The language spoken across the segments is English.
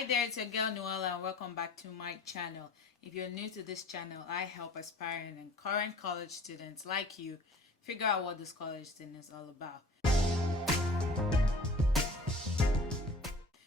Hi there, it's your girl Noella and welcome back to my channel. If you're new to this channel, I help aspiring and current college students like you figure out what this college thing is all about.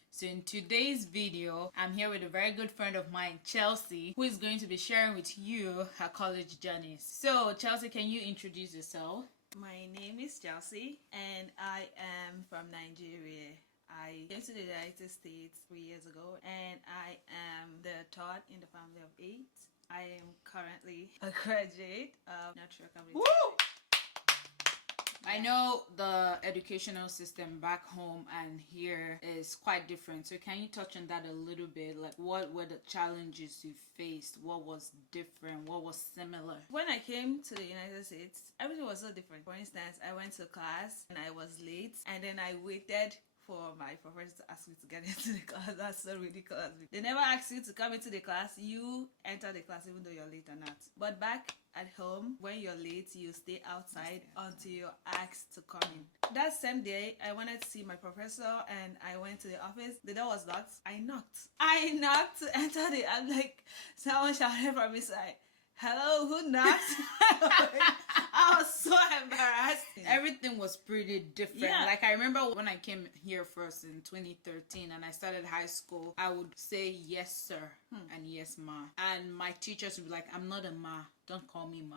So in today's video, I'm here with a very good friend of mine, Chelsea, who is going to be sharing with you her college journeys. So Chelsea, can you introduce yourself? My name is Chelsea and I am from Nigeria. I came to the United States 3 years ago and I am the third in the family of 8. I am currently a graduate of Nigerian American. I know the educational system back home and here is quite different. So can you touch on that a little bit? Like what were the challenges you faced? What was different? What was similar? When I came to the United States, everything was so different. For instance, I went to class and I was late and then I waited for my professor to ask me to get into the class. That's so ridiculous. They never ask you to come into the class. You enter the class even though you're late or not. But back at home, when you're late, you stay outside until you're asked to come in. That same day, I wanted to see my professor and I went to the office. The door was locked. I knocked to enter the... I'm like, someone shouted from inside, "Hello, who knocked?" I was so embarrassed. Everything was pretty different. Yeah. Like I remember when I came here first in 2013 and I started high school, I would say yes sir and yes ma. And my teachers would be like, "I'm not a ma. Don't call me ma."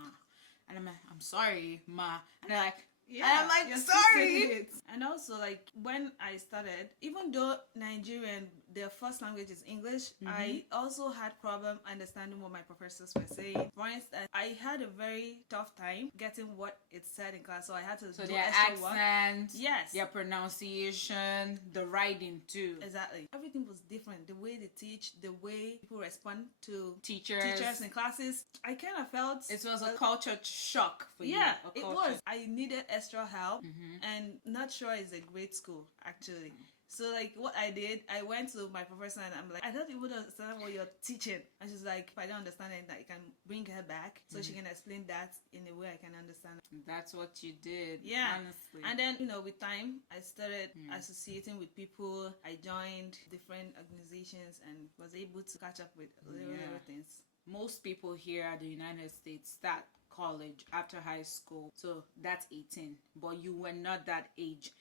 And I'm like, "I'm sorry, ma." And they're like, Yeah, and I'm like, you're "Sorry." And also, like, when I started, even though Nigerian, their first language is English, I also had problem understanding what my professors were saying. For instance, I had a very tough time getting what it said in class, so I had to do Their extra work. accent, Yes. their pronunciation, the writing too. Exactly. Everything was different. The way they teach, the way people respond to Teachers in classes. I kind of felt... It was a culture shock for you. Yeah, A it culture. was. I needed extra help and not sure it's a great school actually. So like what I did, I went to my professor and I'm like, "I don't even understand what you're teaching." And she's like, "If I don't understand it, I can bring her back so she can explain that in a way I can understand." That's what you did. Yeah. Honestly. And then, with time, I started associating with people. I joined different organizations and was able to catch up with little things. Most people here at the United States start college after high school, so that's 18, but you were not that age.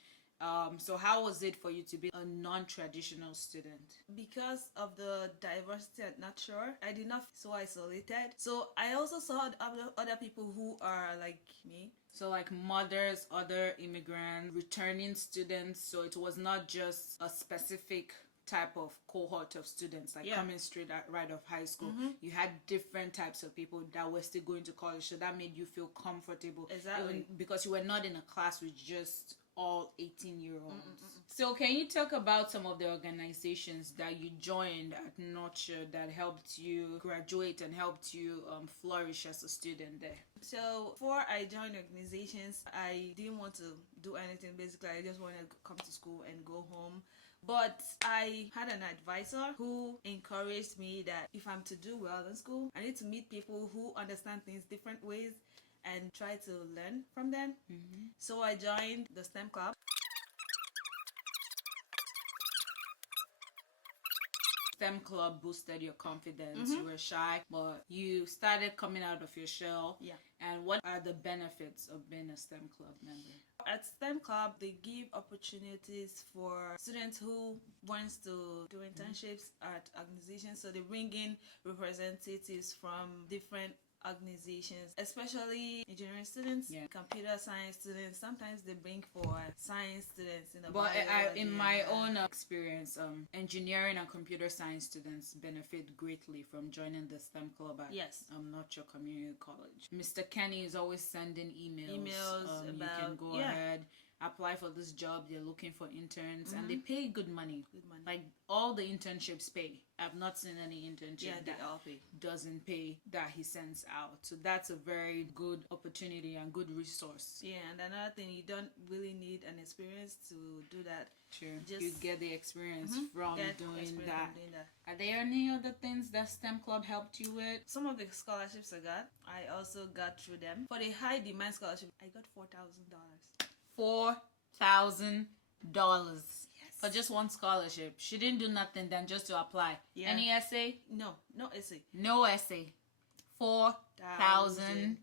So how was it for you to be a non-traditional student? Because of the diversity, I'm not sure. I did not feel so isolated. So I also saw other people who are like me. So like mothers, other immigrants, returning students, so it was not just a specific type of cohort of students like coming straight right off high school. You had different types of people that were still going to college, so that made you feel comfortable. Exactly. Even because you were not in a class with just all 18-year-olds. So can you talk about some of the organizations that you joined at Nurture that helped you graduate and helped you flourish as a student there? So before I joined organizations, I didn't want to do anything. Basically, I just wanted to come to school and go home. But I had an advisor who encouraged me that if I'm to do well in school, I need to meet people who understand things different ways and try to learn from them. So I joined the STEM club. STEM club boosted your confidence. You were shy, but you started coming out of your shell. Yeah. And what are the benefits of being a STEM club member? At STEM club, they give opportunities for students who wants to do internships at organizations. So they bring in representatives from different organizations, especially engineering students, computer science students. Sometimes they bring for science students. But in my own experience, engineering and computer science students benefit greatly from joining the STEM club at Nurture Community College. Mr. Kenny is always sending emails about, you can go ahead, apply for this job. They're looking for interns and they pay good money. Like all the internships pay. I've not seen any internship that doesn't pay that he sends out. So that's a very good opportunity and good resource. Yeah, and another thing, you don't really need an experience to do that. True. You get the experience from doing that. Are there any other things that STEM Club helped you with? Some of the scholarships I got, I also got through them. For the high demand scholarship, I got $4,000. $4,000. Yes. For just one scholarship. She didn't do nothing then just to apply. Yeah. Any essay? No essay. No essay. $4,000.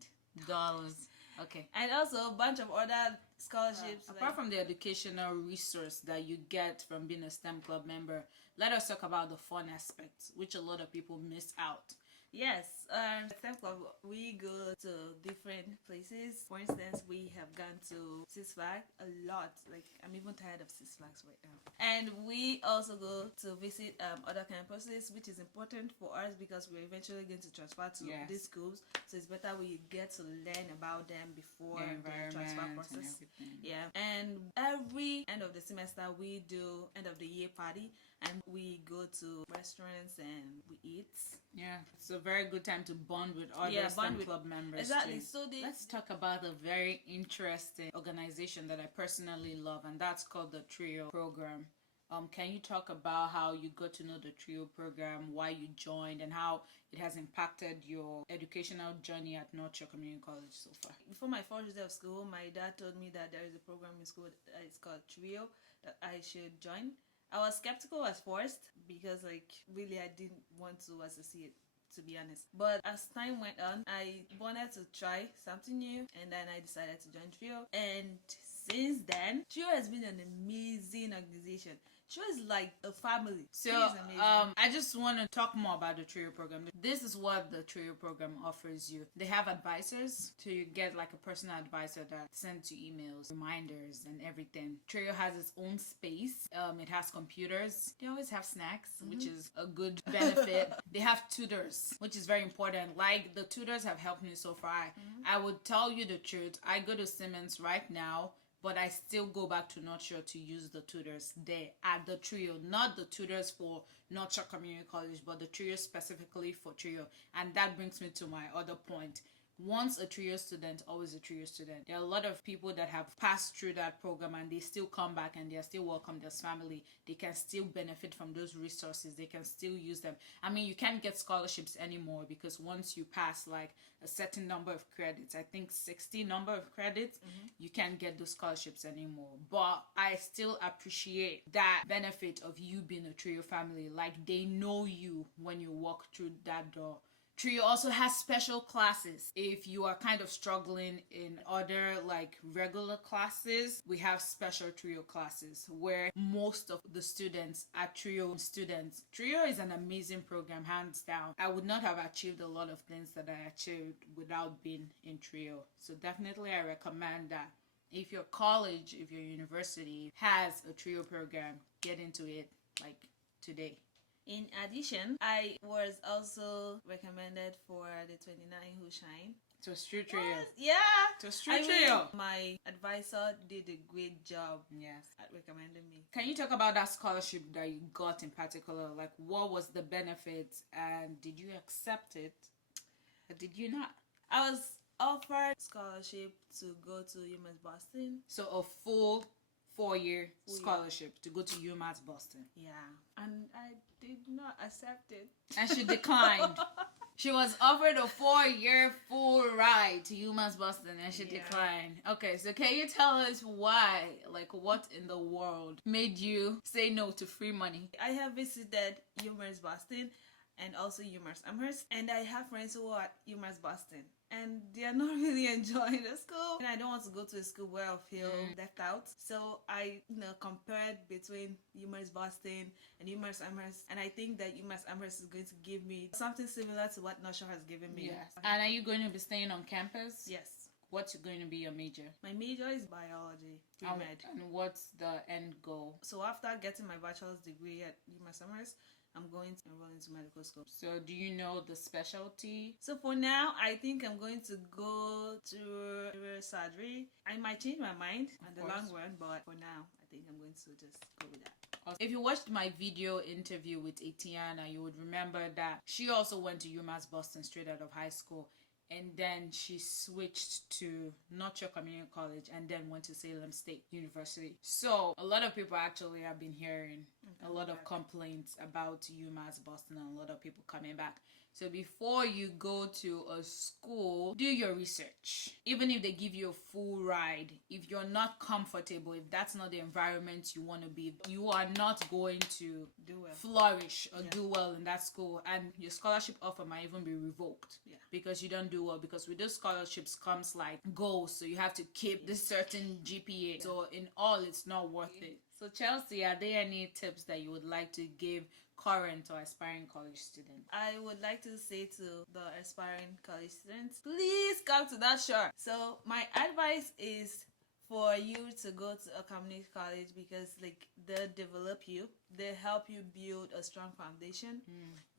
Okay. And also a bunch of other scholarships. Apart from the educational resource that you get from being a STEM club member, let us talk about the fun aspects, which a lot of people miss out. Yes, STEM club, we go to different places. For instance, we have gone to Six Flags a lot. Like, I'm even tired of Six Flags right now. And we also go to visit other campuses, which is important for us because we're eventually going to transfer to these schools. So it's better we get to learn about them before the transfer process. And every end of the semester, we do end of the year party. And we go to restaurants and we eat. Yeah, it's a very good time to bond with other STEM club members. Exactly. Too. So let's talk about a very interesting organization that I personally love, and that's called the TRIO program. Can you talk about how you got to know the TRIO program, why you joined, and how it has impacted your educational journey at North Shore Community College so far? Before my first day of school, my dad told me that there is a program in school that is called TRIO that I should join. I was skeptical at first because, like, really I didn't want to associate, to be honest. But as time went on, I wanted to try something new, and then I decided to join TRIO. And since then, TRIO has been an amazing organization. TRIO is like a family. So, I just want to talk more about the TRIO program. This is what the TRIO program offers you. They have advisors, so you get like a personal advisor that sends you emails, reminders, and everything. TRIO has its own space. It has computers. They always have snacks, which is a good benefit. They have tutors, which is very important. Like, the tutors have helped me so far. I would tell you the truth. I go to Simmons right now, but I still go back to North Shore to use the tutors there at the TRIO. Not the tutors for North Shore Community College, but the TRIO specifically for TRIO. And that brings me to my other point. Once a TRIO student, always a TRIO student. There are a lot of people that have passed through that program and they still come back and they are still welcomed as family. They can still benefit from those resources. They can still use them. I mean, you can't get scholarships anymore because once you pass like a certain number of credits, I think 60 number of credits, you can't get those scholarships anymore. But I still appreciate that benefit of you being a TRIO family. Like, they know you when you walk through that door. TRIO also has special classes. If you are kind of struggling in other like regular classes, we have special TRIO classes where most of the students are TRIO students. TRIO is an amazing program, hands down. I would not have achieved a lot of things that I achieved without being in TRIO. So definitely I recommend that. If your college, if your university has a TRIO program, get into it like today. In addition, I was also recommended for the 29 Who Shine. It was true TRIO. Yeah. It was true TRIO. My advisor did a great job. Yes. At recommending me. Can you talk about that scholarship that you got in particular? Like, what was the benefits and did you accept it? Or did you not? I was offered scholarship to go to UMASS Boston. So a full 4-year scholarship to go to UMASS Boston. Yeah. And I did not accept it. And she declined. She was offered a 4-year full ride to UMASS Boston and she declined. Okay, so can you tell us why? Like, what in the world made you say no to free money? I have visited UMASS Boston and also UMASS Amherst, and I have friends who are at UMASS Boston. And they are not really enjoying the school. And I don't want to go to a school where I feel left out. So I compared between UMASS Boston and UMASS Amherst. And I think that UMASS Amherst is going to give me something similar to what North Shore has given me. Yes. And are you going to be staying on campus? Yes. What's going to be your major? My major is biology, pre-med. And what's the end goal? So after getting my bachelor's degree at UMASS Amherst, I'm going to enroll into medical school. So do you know the specialty? So for now, I think I'm going to go to surgery. I might change my mind in the long run, but for now, I think I'm going to just go with that. If you watched my video interview with Etiana, you would remember that she also went to UMass Boston straight out of high school. And then she switched to North Shore Community College and then went to Salem State University. So a lot of people actually have been hearing a lot of complaints about UMass Boston and a lot of people coming back. So before you go to a school, do your research. Even if they give you a full ride, if you're not comfortable, if that's not the environment you want to be, you are not going to flourish or do well in that school, and your scholarship offer might even be revoked because you don't do well. Because with those scholarships comes like goals, so you have to keep this certain GPA. So in all, it's not worth it. So Chelsea, are there any tips that you would like to give current or aspiring college students? I would like to say to the aspiring college students, please come to that show. So my advice is for you to go to a community college because like they develop you, they help you build a strong foundation.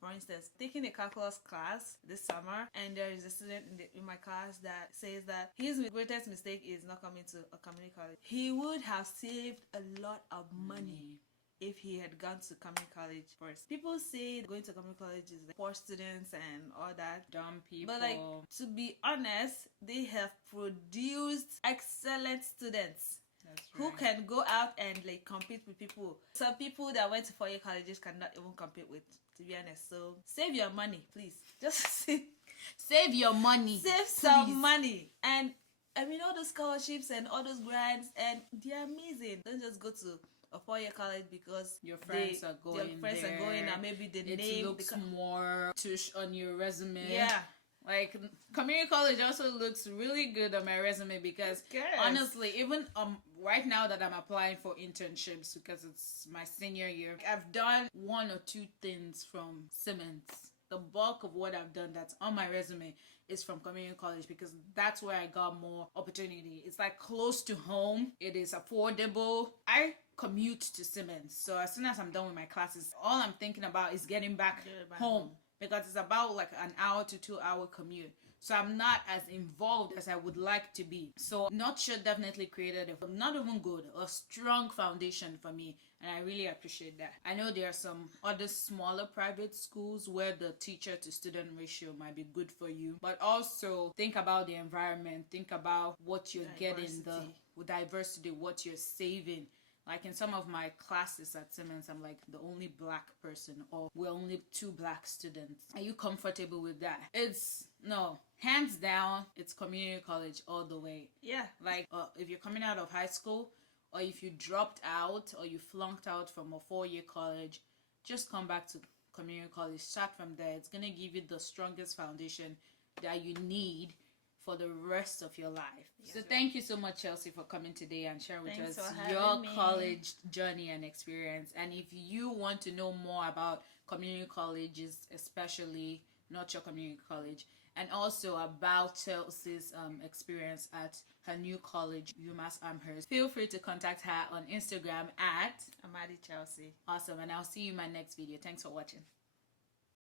For instance, taking a calculus class this summer, and there is a student in my class that says that his greatest mistake is not coming to a community college. He would have saved a lot of money if he had gone to community college first. People say going to community college is like poor students and all that. Dumb people. But like, to be honest, they have produced excellent students. Who can go out and like compete with people. Some people that went to 4-year colleges cannot even compete with, to be honest. So save your money, please. Just save your money. Save some money. And I mean, all those scholarships and all those grants, and they're amazing. Don't just go to a 4-year college because your friends are going and maybe the name looks more tush on your resume. Yeah. Like community college also looks really good on my resume because honestly, even right now that I'm applying for internships because it's my senior year, I've done 1 or 2 things from Simmons. The bulk of what I've done that's on my resume is from community college because that's where I got more opportunity. It's like close to home. It is affordable. I commute to Simmons, so as soon as I'm done with my classes, all I'm thinking about is getting back home. Because it's about like an hour to 2 hour commute. So I'm not as involved as I would like to be. So North Shore definitely created not even good, a strong foundation for me. And I really appreciate that. I know there are some other smaller private schools where the teacher to student ratio might be good for you. But also think about the environment. Think about what you're getting, the diversity, what you're saving. Like in some of my classes at Simmons, I'm like the only black person, or we're only 2 black students. Are you comfortable with that? No, hands down, it's community college all the way. Yeah. Like if you're coming out of high school, or if you dropped out, or you flunked out from a 4-year college, just come back to community college. Start from there. It's going to give you the strongest foundation that you need for the rest of your life. So thank you so much, Chelsea, for coming today and sharing with us your college journey and experience. And if you want to know more about community colleges, especially North Shore Community College, and also about Chelsea's experience at her new college, UMASS Amherst, feel free to contact her on Instagram at Amadi Chelsea. Awesome, and I'll see you in my next video. Thanks for watching.